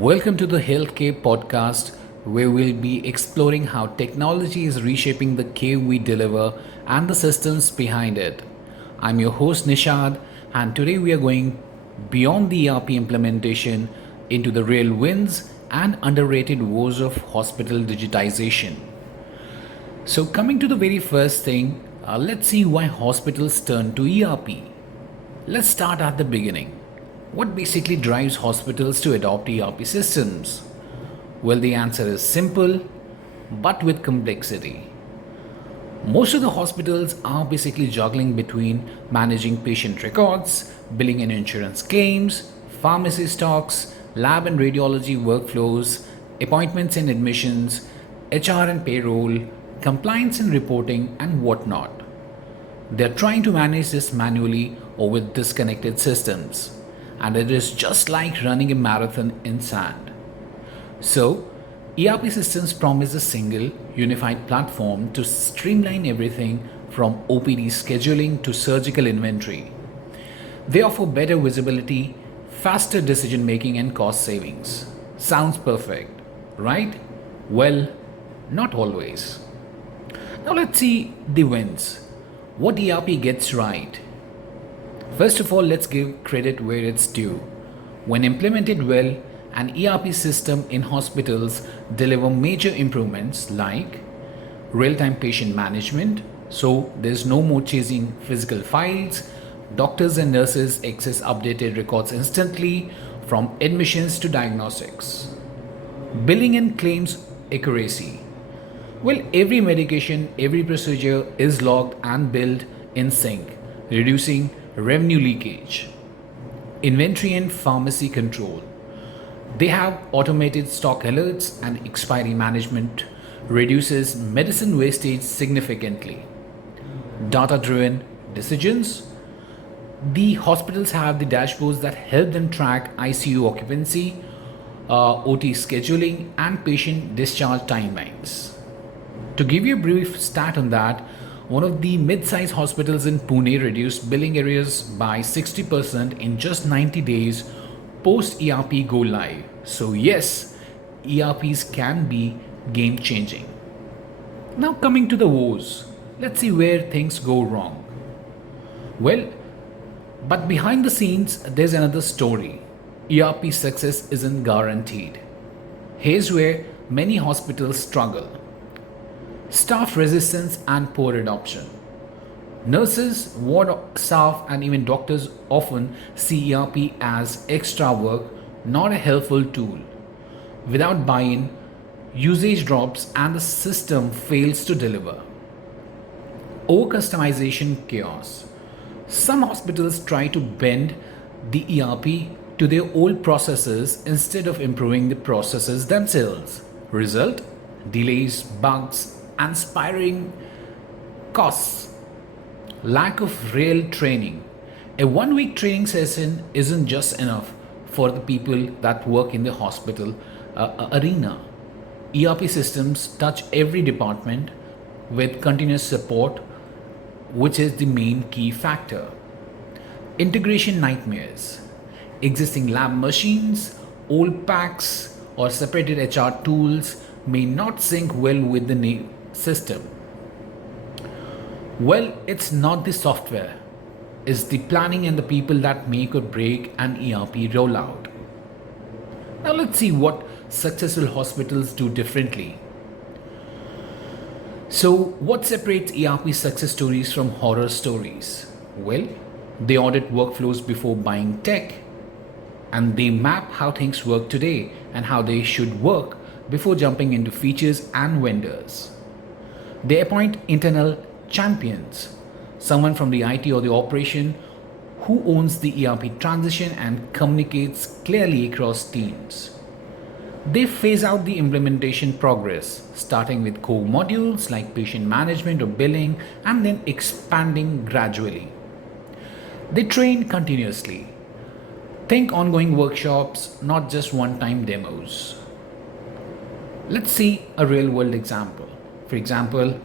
Welcome to the Healthcare Podcast, where we'll be exploring how technology is reshaping the care we deliver and the systems behind it. I'm your host Nishad, and today we are going beyond the ERP implementation into the real wins and underrated woes of hospital digitization. So, coming to the very first thing, let's see why hospitals turn to ERP. Let's start at the beginning. What basically drives hospitals to adopt ERP systems? Well, the answer is simple, but with complexity. Most of the hospitals are basically juggling between managing patient records, billing and insurance claims, pharmacy stocks, lab and radiology workflows, appointments and admissions, HR and payroll, compliance and reporting, and whatnot. They're trying to manage this manually or with disconnected systems, and it is just like running a marathon in sand. So, ERP systems promise a single, unified platform to streamline everything from OPD scheduling to surgical inventory. They offer better visibility, faster decision making, and cost savings. Sounds perfect, right? Well, not always. Now, let's see the wins. What ERP gets right? First of all, let's give credit where it's due. When implemented well, an ERP system in hospitals deliver major improvements like real-time patient management, so there's no more chasing physical files. Doctors and nurses access updated records instantly from admissions to diagnostics. Billing and claims accuracy. Well, every medication, every procedure is logged and billed in sync, reducing revenue leakage. Inventory and pharmacy control. They have automated stock alerts and expiry management reduces medicine wastage significantly. Data driven decisions. The hospitals have the dashboards that help them track ICU occupancy, OT scheduling, and patient discharge timelines. To give you a brief stat on that, one of the mid-sized hospitals in Pune reduced billing errors by 60% in just 90 days post ERP go live. So yes, ERPs can be game changing. Now coming to the woes, let's see where things go wrong. Well, but behind the scenes, there's another story. ERP success isn't guaranteed. Here's where many hospitals struggle. Staff resistance and poor adoption. Nurses, ward staff, and even doctors often see ERP as extra work, not a helpful tool. Without buy in, usage drops and the system fails to deliver. Over customization chaos. Some hospitals try to bend the ERP to their old processes instead of improving the processes themselves. Result: delays, bugs, and spiraling costs. Lack of real training. A 1 week training session isn't just enough for the people that work in the hospital arena. ERP systems touch every department with continuous support, which is the main key factor. Integration nightmares. Existing lab machines, old packs, or separated HR tools may not sync well with the new system. Well, it's not the software, it's the planning and the people that make or break an ERP rollout. Now, let's see what successful hospitals do differently. So, what separates ERP success stories from horror stories? Well, they audit workflows before buying tech, and they map how things work today and how they should work before jumping into features and vendors. They appoint internal champions, someone from the IT or the operation who owns the ERP transition and communicates clearly across teams. They phase out the implementation progress, starting with core modules like patient management or billing, and then expanding gradually. They train continuously. Think ongoing workshops, not just one time demos. Let's see a real world example. For example,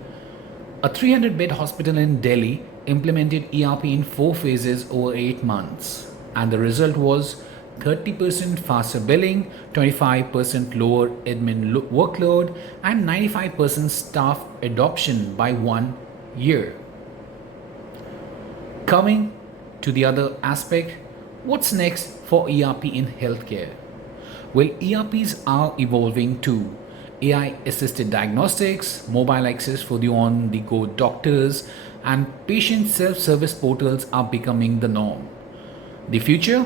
a 300-bed hospital in Delhi implemented ERP in 4 phases over 8 months, and the result was 30% faster billing, 25% lower admin workload, and 95% staff adoption by 1 year. Coming to the other aspect, what's next for ERP in healthcare? Well, ERPs are evolving too. AI assisted diagnostics, mobile access for the on the go doctors, and patient self service portals are becoming the norm. The future?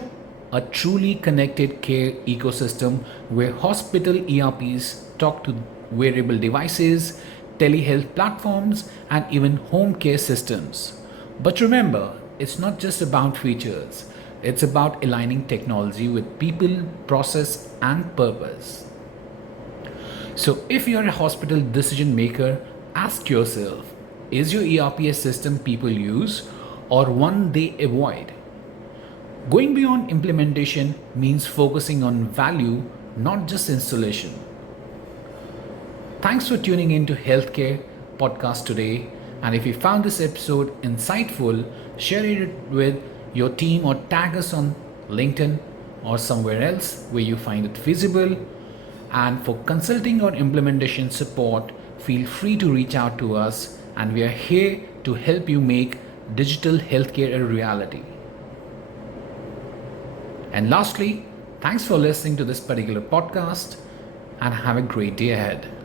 A truly connected care ecosystem where hospital ERPs talk to wearable devices, telehealth platforms, and even home care systems. But remember, it's not just about features, it's about aligning technology with people, process, and purpose. So, if you're a hospital decision maker, ask yourself, is your ERP system people use or one they avoid? Going beyond implementation means focusing on value, not just installation. Thanks for tuning in to Healthcare Podcast today. And if you found this episode insightful, share it with your team or tag us on LinkedIn or somewhere else where you find it feasible. And for consulting or implementation support, feel free to reach out to us, and we are here to help you make digital healthcare a reality. And lastly, thanks for listening to this particular podcast and have a great day ahead.